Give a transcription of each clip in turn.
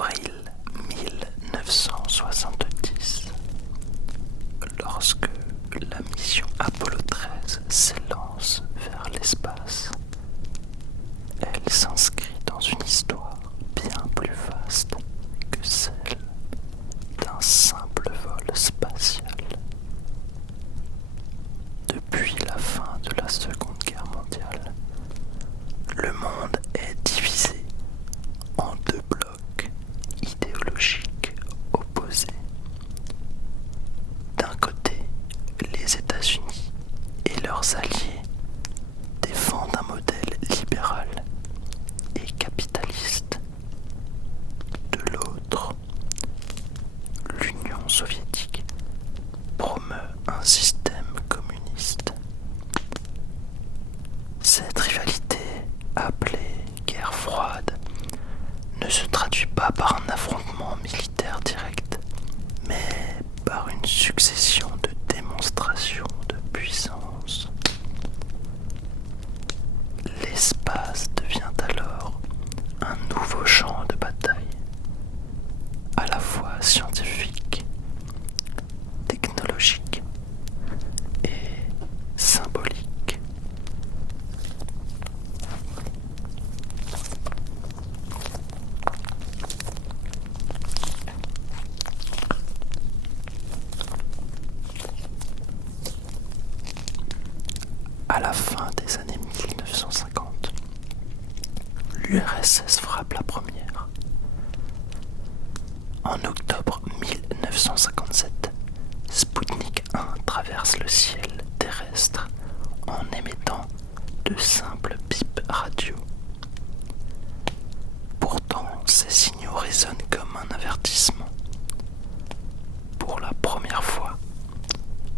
avril 1970, lorsque la mission Apollo 13 s'élance vers l'espace, elle s'inscrit dans une histoire bien plus vaste que celle d'un simple vol spatial. Depuis la fin de la Seconde Guerre mondiale, le monde est divisé en deux blocs idéologiques opposés. D'un côté, les États-Unis et leurs alliés défendent un modèle libéral et capitaliste. De l'autre, l'Union soviétique promeut un système communiste. Cette rivalité, appelée guerre froide, ne se traduit pas par un affrontement militaire direct, mais par une succession de démonstrations de puissance. L'espace devient alors un nouveau champ de bataille, à la fois scientifique, technologique et symbolique. À la fin des années 1950, l'URSS frappe la première. En octobre 1957, Sputnik 1 traverse le ciel terrestre en émettant de simples bips radio. Pourtant, ces signaux résonnent comme un avertissement. Pour la première fois,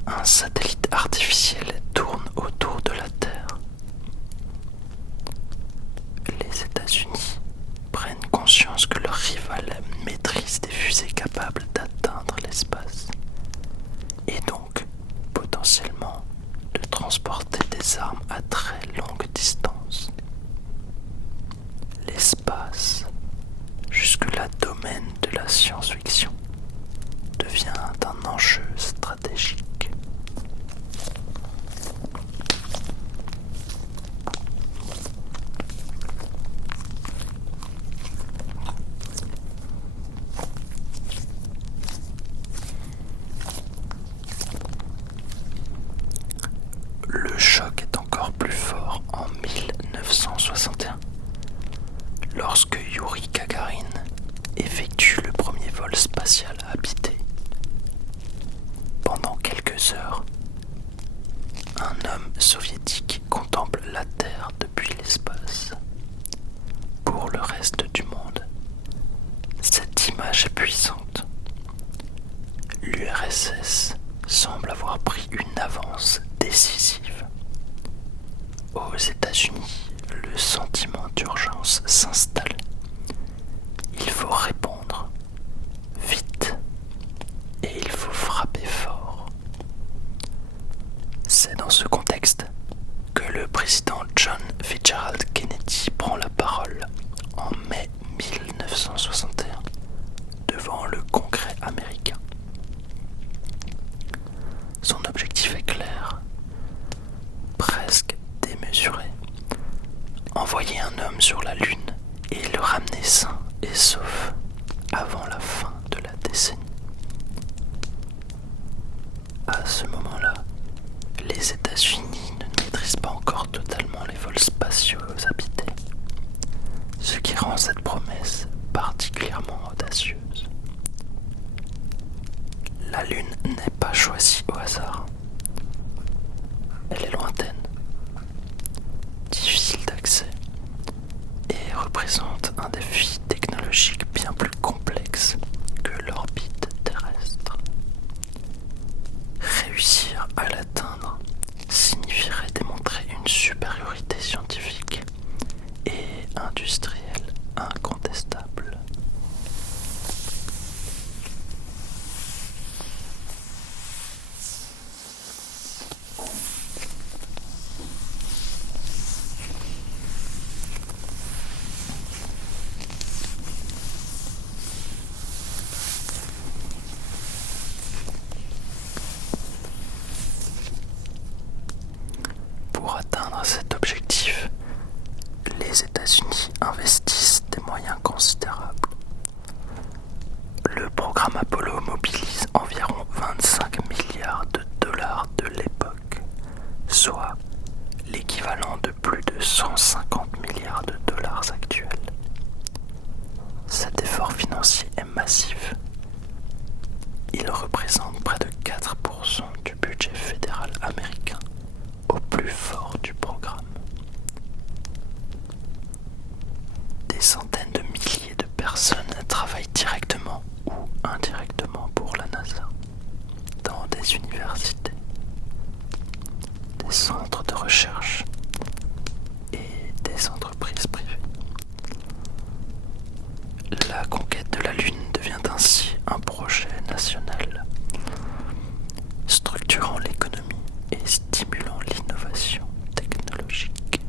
un satellite artificiel tourne autour de la Terre. Les États-Unis prennent conscience que leur rival maîtrise des fusées capables d'atteindre l'espace et donc potentiellement de transporter des armes à très longue distance. L'espace, jusque-là domaine de la science-fiction, devient un enjeu stratégique. Le choc est encore plus fort en 1961, lorsque Youri Gagarin effectue le premier vol spatial habité. Pendant quelques heures, un homme soviétique contemple la Terre depuis l'espace. Pour le reste du monde, cette image est puissante. L'URSS semble avoir pris une avance décisive. Aux États-Unis, le sentiment d'urgence s'installe. Il faut répondre vite et il faut frapper fort. C'est dans ce contexte que le président John Fitzgerald Kennedy prend la parole en mai 1961 devant le Congrès américain. Son objectif est clair, presque démesuré. Envoyer un homme sur la Lune et le ramener sain et sauf avant la fin de la décennie. À ce moment-là, les États-Unis ne maîtrisent pas encore totalement les vols spatiaux habités, ce qui rend cette promesse particulièrement audacieuse. La Lune n'est pas choisie au hasard. Elle est lointaine, difficile d'accès et représente un défi technologique bien plus complexe que l'orbite terrestre. Réussir à l'atteindre signifierait démontrer une supériorité scientifique et industrielle incontestable. massif. Il représente près de 4% du budget fédéral américain, au plus fort du programme. Des centaines de milliers de personnes travaillent directement ou indirectement pour la NASA, dans des universités, des centres de recherche et des entreprises privées. La conquête de la Lune devient ainsi un projet national, structurant l'économie et stimulant l'innovation technologique.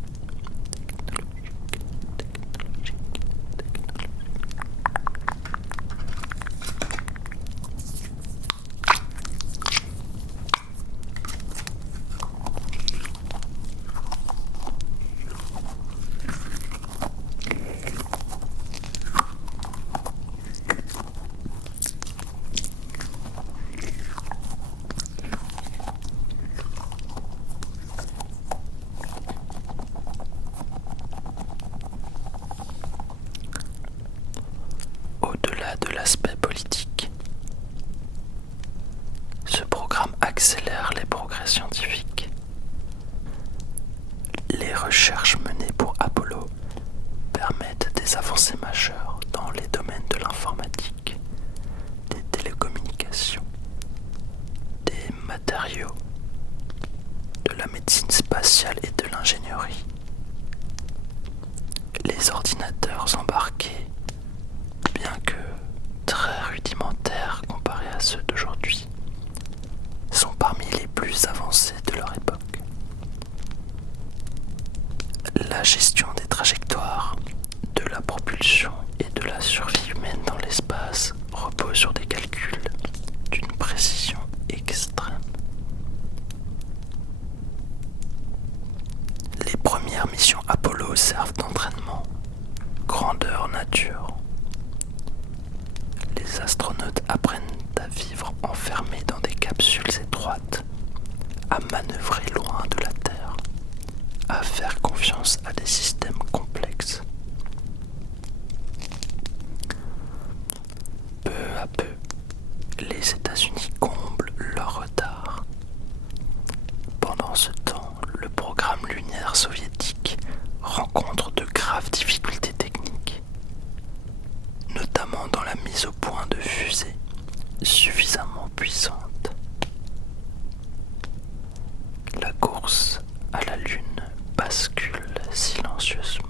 Au-delà de l'aspect politique, ce programme accélère les progrès scientifiques. Les recherches menées pour Apollo permettent des avancées majeures dans les domaines de l'informatique, des télécommunications, des matériaux, de la médecine spatiale et de l'ingénierie. Les ordinateurs embarqués, bien que très rudimentaires comparés à ceux d'aujourd'hui, sont parmi les plus avancés de leur époque. La gestion des trajectoires, de la propulsion et de la survie humaine dans l'espace repose sur des calculs d'une précision extrême. Les premières missions Apollo servent d'entraînement, grandeur nature. Les astronautes apprennent à vivre enfermés dans des capsules étroites, à manœuvrer loin de la Terre, à faire confiance à des systèmes complexes. Peu à peu, les États-Unis comblent leur retard. Pendant ce temps, le programme lunaire soviétique rencontre de graves difficultés techniques, notamment dans la mise au point de fusées suffisamment puissantes. La course à la Lune bascule silencieusement.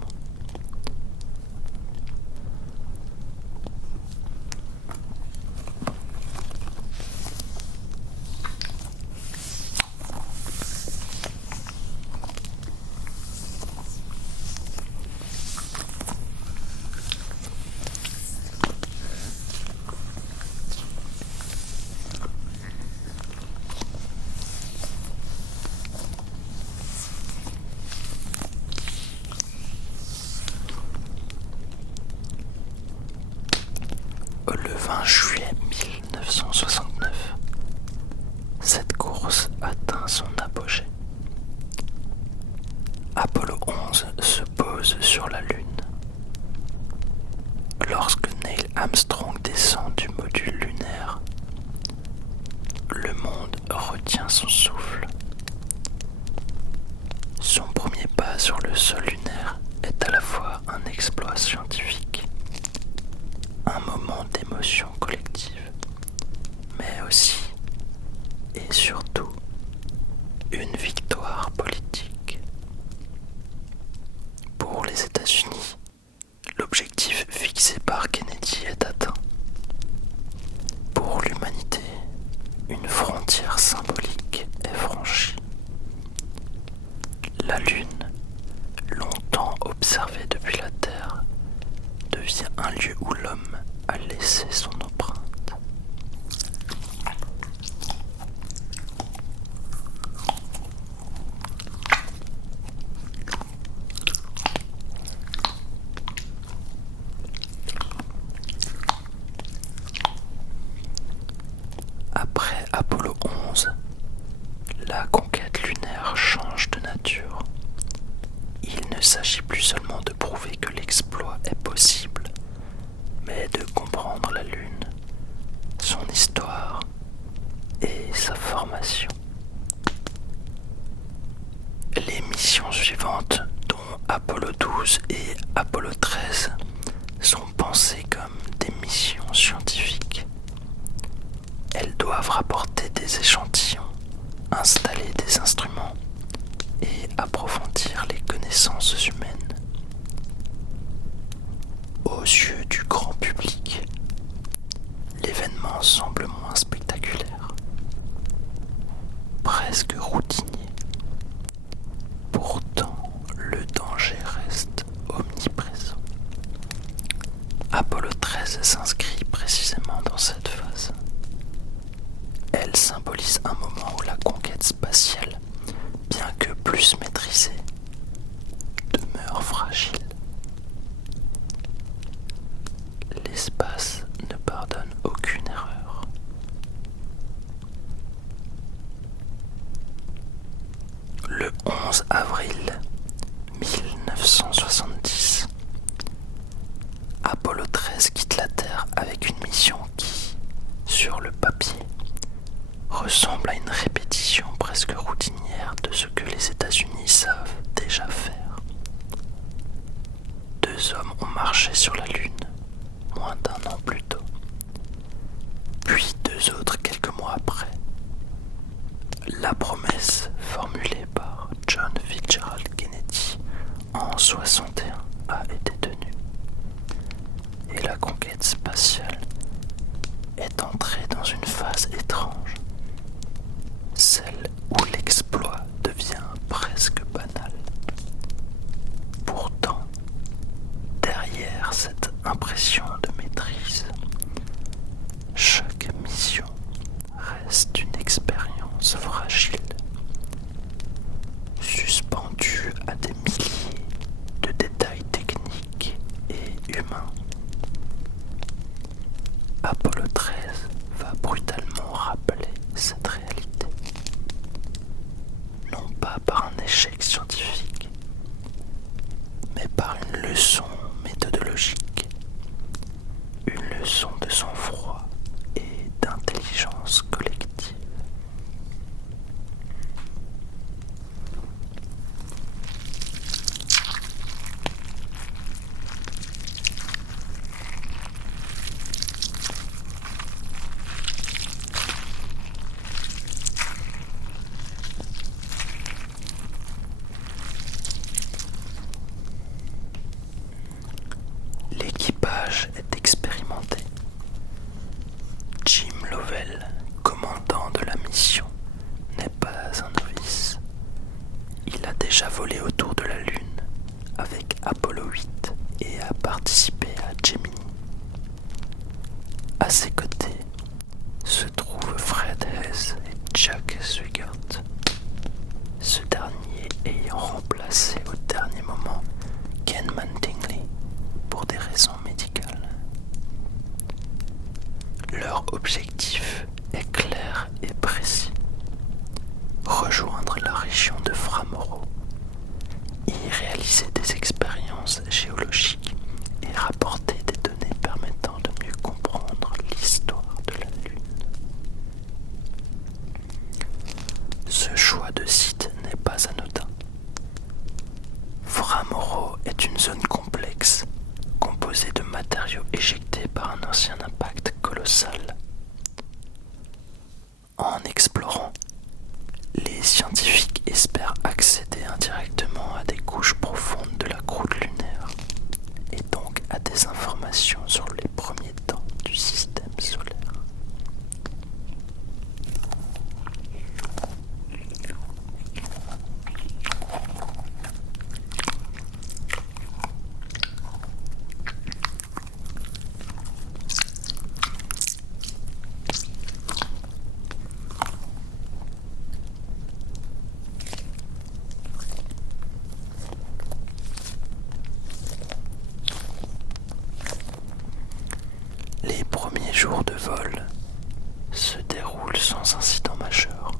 Le 20 juillet 1969, cette course atteint son apogée. Apollo 11 se pose sur la Lune. Lorsque Neil Armstrong descend du module lunaire, le monde retient son souffle. Son premier pas sur le sol lunaire est à la fois un exploit scientifique, un moment d'émotion collective, mais aussi et surtout une victoire politique. Pour les États-Unis, l'objectif fixé par Kennedy est atteint. Pour l'humanité, une frontière symbolique est franchie. La Lune, longtemps observée depuis la Terre, devient un lieu où l'homme a laissé son empreinte. Après Apollo 11, la conquête lunaire change de nature. Il ne s'agit plus seulement de prouver que l'exploit est possible, mais de comprendre rejoindre la Lune, son histoire et sa formation. Les missions suivantes, dont Apollo 12 et Apollo 13, sont pensées comme des missions scientifiques. Elles doivent rapporter des échantillons, installer des instruments et approfondir les connaissances humaines. Aux yeux du grand public, l'événement semble moins spectaculaire, presque routinier. Pourtant, le danger reste omniprésent. Apollo 13 s'inscrit précisément dans cette phase. Elle symbolise un moment où la conquête spatiale, bien que plus maîtrisée, demeure fragile. L'espace ne pardonne aucune erreur. Le 11 avril 1970, Apollo 13 quitte la Terre avec une mission qui, sur le papier, ressemble à une répétition presque routinière de ce que les États-Unis savent déjà faire. 2 hommes ont marché sur la Lune moins d'1 an plus tôt, puis 2 autres quelques mois après. La promesse formulée par John Fitzgerald Kennedy en 61 a été tenue, et la conquête spatiale est entrée dans une phase étrange, celle où l'exploit devient presque banal. Pourtant, derrière cette impression de maîtrise, chaque mission reste une expérience fragile, suspendue à des milliers de détails techniques et humains. Apollo 13 va brutalement rappeler cette réalité, non pas par un échec scientifique, mais par une leçon méthodologique, une leçon de sang-froid et d'intelligence collective. L'équipage est expérimenté. Jim Lovell, commandant de la mission, n'est pas un novice. Il a déjà volé autour de la Lune avec Apollo 8 et a participé à Gemini. À ses côtés se trouvent Fred Haise et Jack Swigert, ce dernier ayant remplacé au dernier moment Ken Mattingly pour des raisons médicales. Leur objectif est clair et précis: rejoindre la région de Framoro, y réaliser des expériences géologiques et rapporter des données permettant de mieux comprendre l'histoire de la Lune. Ce choix de site n'est pas anodin. Framoro est une zone complexe, composée de matériaux éjectés par un ancien impact colossal. En explorant, les scientifiques espèrent accéder indirectement à des couches profondes de la croûte lunaire et donc à des informations sur les premiers temps du système solaire. Les premiers jours de vol se déroulent sans incident majeur.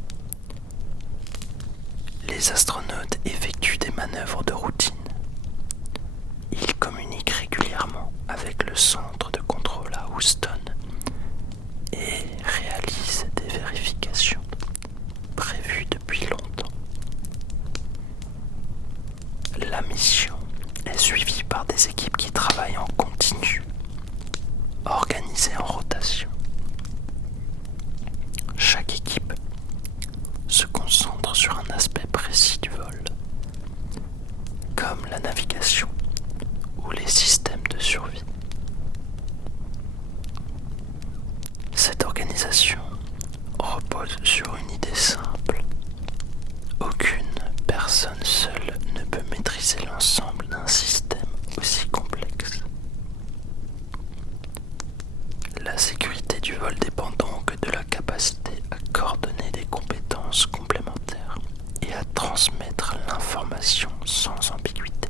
Les astronautes effectuent des manœuvres de routine. Ils communiquent régulièrement avec le centre de contrôle s'envole à Houston et réalise des vérifications prévues depuis longtemps. La mission est suivie par des équipes qui travaillent en continu, organisées en rotation. Chaque équipe se concentre sur un aspect précis du vol, comme la navigation ou les systèmes de survie. Cette organisation repose sur une idée simple. Aucune personne seule ne peut maîtriser l'ensemble d'un système aussi complexe. La sécurité du vol dépend donc de la capacité à coordonner des compétences complémentaires et à transmettre l'information sans ambiguïté.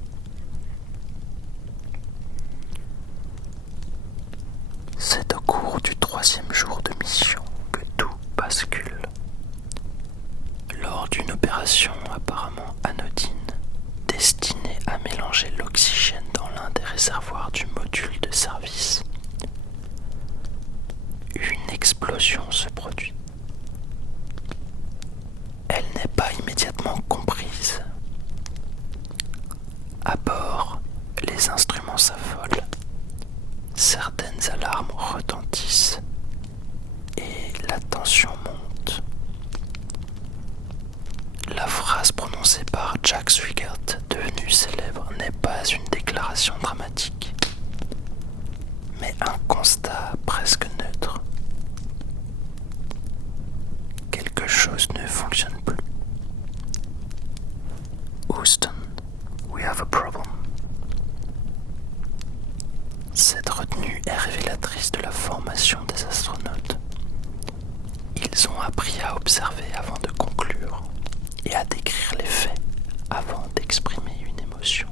C'est au cours du 3e jour de mission que tout bascule. Lors d'une opération apparemment anodine, destinée à mélanger l'oxygène dans l'un des réservoirs du module de service, une explosion se produit. Elle n'est pas immédiatement comprise. À bord, les instruments s'affolent. Certaines alarmes retentissent et la tension monte. La phrase prononcée par Jack Swigert, devenue célèbre, n'est pas une déclaration dramatique, mais un constat presque neutre. Quelque chose ne fonctionne plus. Houston, we have a problem. Cette retenue est révélatrice de la formation des astronautes. Ils ont appris à observer avant de conclure et à décrire les faits avant d'exprimer une émotion.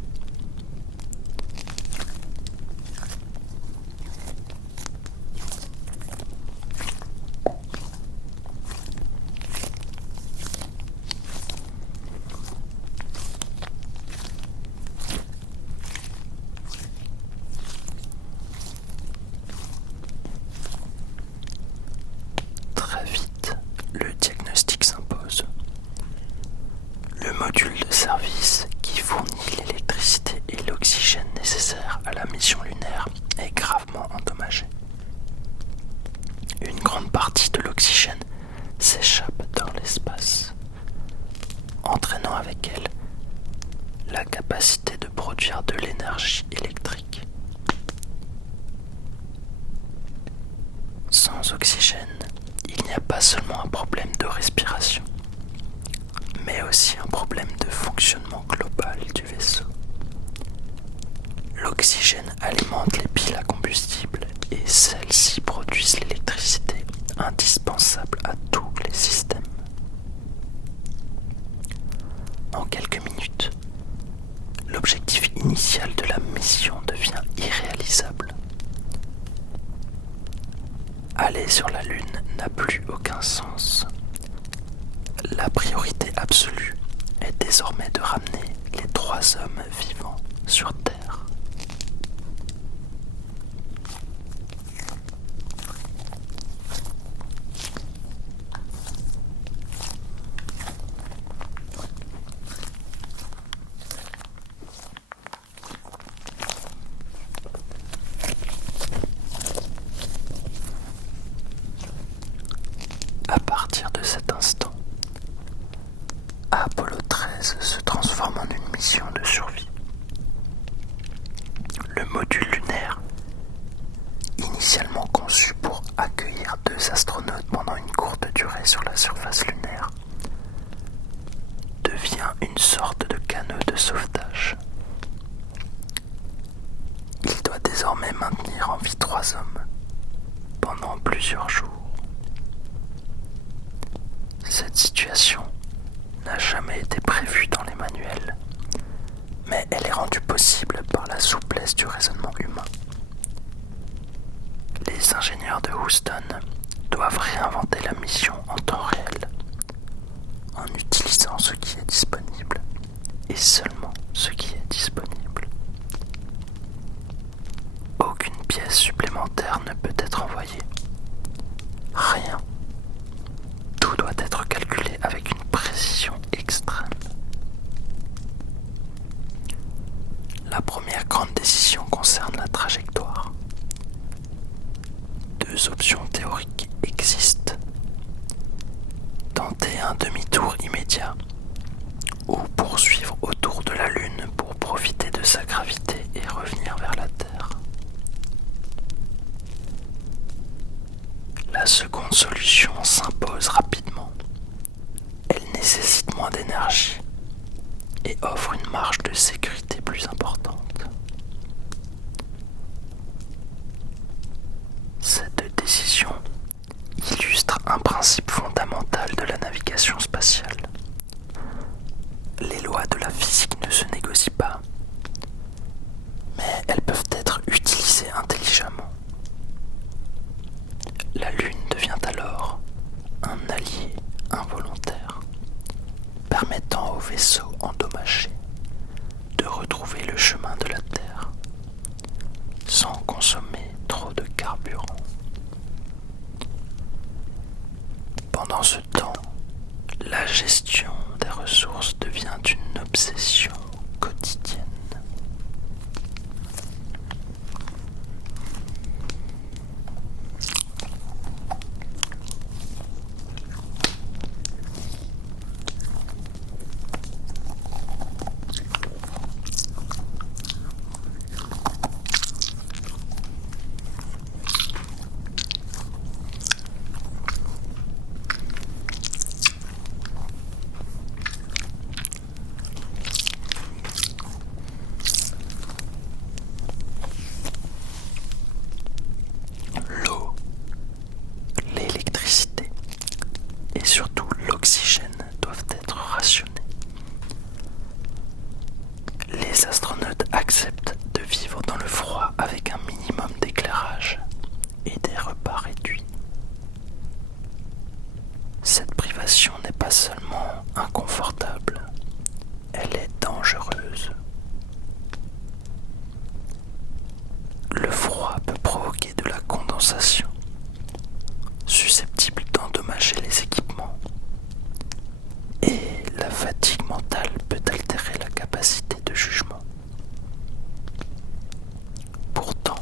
Très vite, le diagnostic s'impose. Le module de service qui fournit l'électricité et l'oxygène nécessaires à la mission lunaire est gravement endommagé. Une grande partie de l'oxygène s'échappe dans l'espace, entraînant avec elle la capacité de produire de l'énergie électrique. Sans oxygène, il n'y a pas seulement un problème de respiration, mais aussi un problème de fonctionnement global du vaisseau. L'oxygène alimente les piles à combustible et celles-ci produisent l'électricité indispensable à tous les systèmes. En quelques minutes, l'objectif initial de la mission devient irréalisable. Aller sur la Lune n'a plus aucun sens. La priorité absolue est désormais de ramener les 3 hommes vivants sur Terre. À partir de cet instant, Apollo 13 se transforme en une mission de survie. Le module lunaire, initialement conçu pour accueillir 2 astronautes pendant une courte durée sur la surface lunaire, devient une sorte de canot de sauvetage. Il doit désormais maintenir en vie 3 hommes pendant plusieurs jours. Cette situation n'a jamais été prévue dans les manuels, mais elle est rendue possible par la souplesse du raisonnement humain. Les ingénieurs de Houston doivent réinventer la mission en temps réel, en utilisant ce qui est disponible, et seulement ce qui est disponible. Aucune pièce supplémentaire ne peut être envoyée. Rien. Tout doit être calculé avec une précision extrême. La première grande décision concerne la trajectoire. Deux options théoriques existent. Tenter un demi-tour immédiat ou poursuivre autour de la Lune pour profiter de sa gravité et revenir vers la Terre. La seconde solution s'impose rapidement. Elle nécessite moins d'énergie et offre une marge de sécurité plus importante. Cette décision illustre un principe fondamental de la navigation spatiale. Les lois de la physique ne se négocient pas, mais elles peuvent être utilisées intelligemment. La Lune devient alors un allié involontaire, permettant au vaisseau endommagé de retrouver le chemin de la Terre sans consommer trop de carburant. Pendant ce temps, la gestion des ressources devient une obsession quotidienne. L'eau, l'électricité et surtout l'oxygène doivent être rationnés. Les astronautes acceptent de vivre dans le froid avec un minimum d'éclairage et des repas réduits. Cette privation n'est pas seulement inconfortable, elle est dangereuse. Le froid peut provoquer de la condensation, susceptible d'endommager les équipements, et la fatigue mentale peut altérer la capacité de jugement. Pourtant,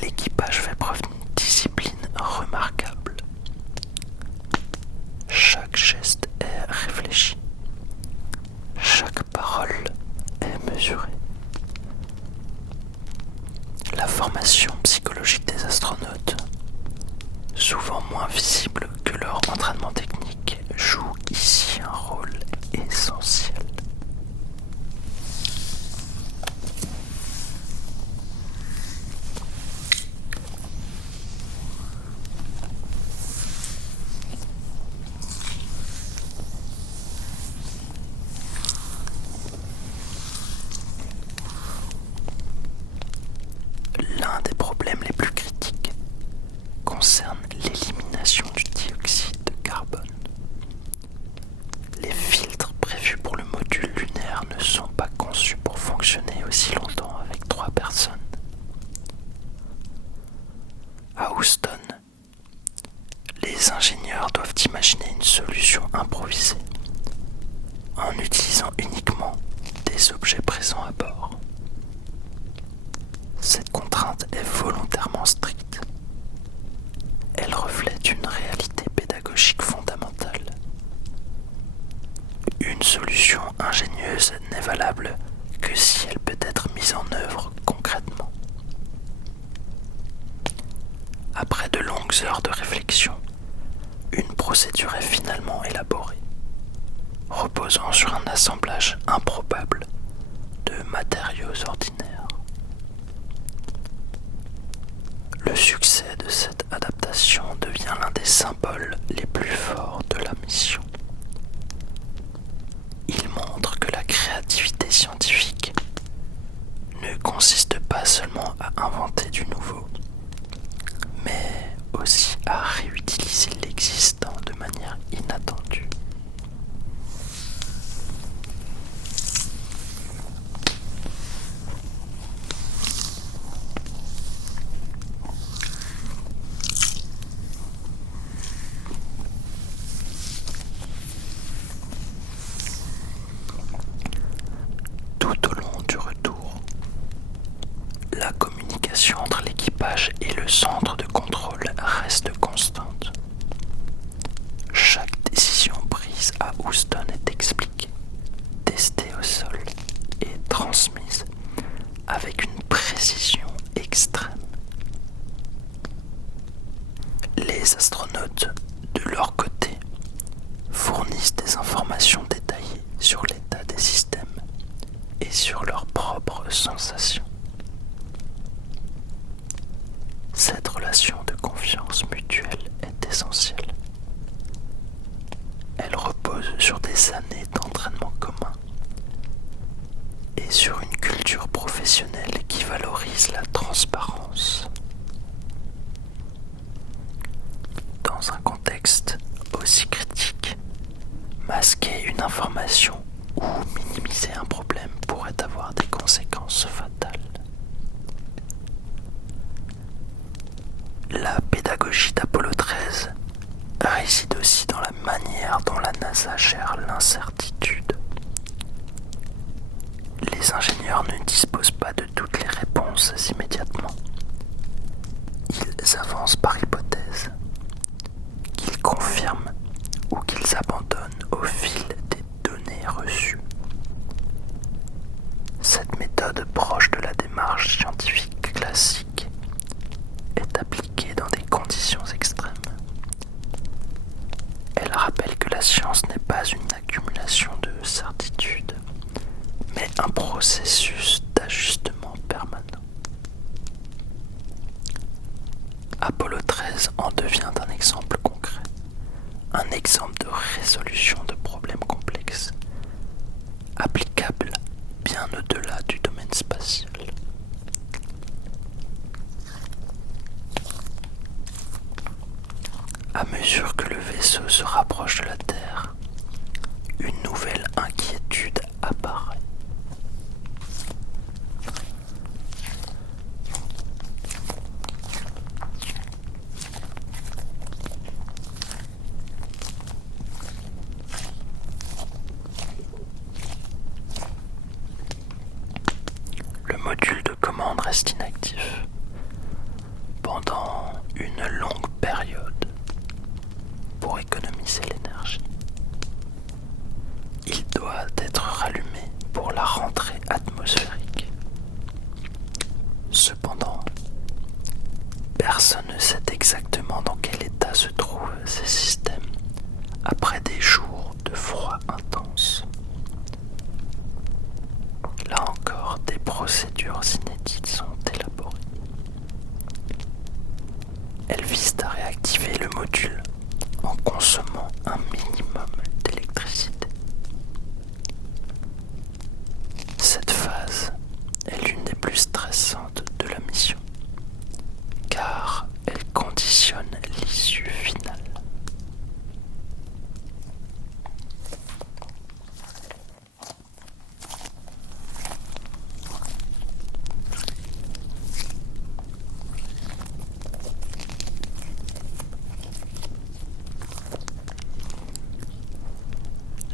l'équipage fait preuve d'une discipline remarquable. Chaque geste est réfléchi, chaque parole est mesurée. La formation psychologique des astronautes, souvent moins visible que leur entraînement technique, joue ici un rôle essentiel. L'un des problèmes les plus critiques concerne l'élimination du dioxyde de carbone. Les filtres prévus pour le module lunaire ne sont pas conçus pour fonctionner aussi longtemps avec 3 personnes. À Houston, les ingénieurs doivent imaginer une solution improvisée en utilisant uniquement des objets présents à bord. Cette contrainte est volontairement stricte. Elle reflète une réalité pédagogique fondamentale. Une solution ingénieuse n'est valable que si elle peut être mise en œuvre concrètement. Après de longues heures de réflexion, une procédure est finalement élaborée, reposant sur un assemblage improbable de matériaux ordinaires. Le succès de cette adaptation devient l'un des symboles les plus forts de la mission. Il montre que la créativité scientifique ne consiste pas seulement à inventer du nouveau, mais aussi à réutiliser l'existant de manière inattendue. Les astronautes, de leur côté, fournissent des informations détaillées sur l'état des systèmes et sur leurs propres sensations. Cette relation de confiance mutuelle est essentielle. Elle repose sur des années d'entraînement commun et sur une culture professionnelle qui valorise la transparence. Dans un contexte aussi critique, masquer une information ou minimiser un problème pourrait avoir des conséquences fatales. La pédagogie d'Apollo 13 réside aussi dans la manière dont la NASA gère l'incertitude. Les ingénieurs ne disposent pas de toutes les réponses immédiatement. Ils avancent par hypothèse, qu'ils confirment ou qu'ils abandonnent au fil des données reçues. Cette méthode proche de la démarche scientifique classique est appliquée dans des conditions extrêmes. Elle rappelle que la science n'est pas une accumulation de certitudes, mais un processus d'ajustement permanent. Apollo 13 en devient un exemple concret, un exemple de résolution de problèmes complexes, applicable bien au-delà du domaine spatial. À mesure que le vaisseau se rapproche de la Terre, une nouvelle inquiétude apparaît. Le module de commande reste inactif pendant une longue période pour économiser l'énergie. Il doit être rallumé pour la rentrée atmosphérique. Cependant, personne ne sait exactement dans quel état se trouvent ces systèmes après des jours de froid intense. Là encore, des procédures inédites sont élaborées. Elles visent à réactiver le module en consommant un minimum d'électricité. Cette phase est l'une des plus stressantes de la mission, car elle conditionne l'issue finale.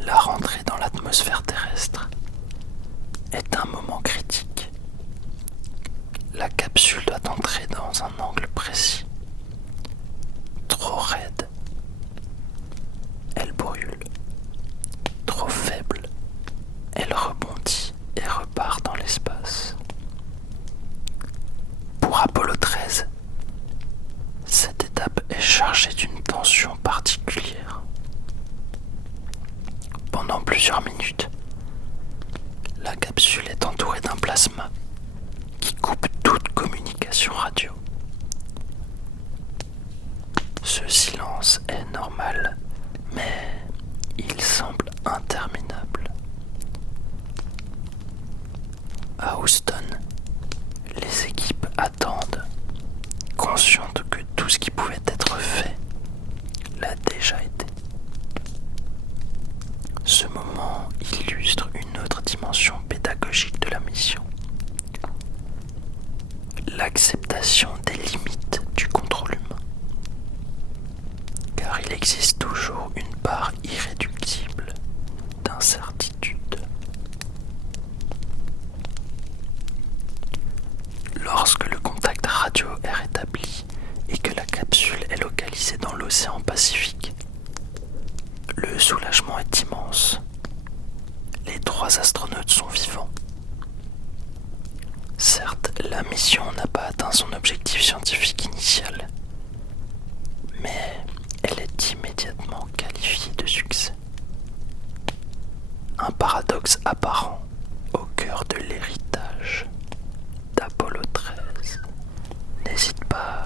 La rentrée dans l'atmosphère terrestre est un moment critique. La capsule doit entrer dans un angle précis. Trop raide, elle brûle. Trop faible, elle rebondit et repart dans l'espace. Pour Apollo 13, cette étape est chargée d'une tension particulière. Pendant plusieurs minutes, la capsule est entourée d'un plasma qui coupe toute communication radio. Ce silence est normal, mais il semble interminable. À Houston, les équipes attendent, conscientes que tout ce qui pouvait être fait l'a déjà été. Ce moment illustre une autre dimension pédagogique de la mission. L'acceptation des limites du contrôle humain. Car il existe toujours une part irréductible d'incertitude. Lorsque le contact radio est rétabli et que la capsule est localisée dans l'océan Pacifique, le soulagement est immense. Les 3 astronautes sont vivants. Certes, la mission n'a pas atteint son objectif scientifique initial, mais un paradoxe apparent au cœur de l'héritage d'Apollo 13. N'hésite pas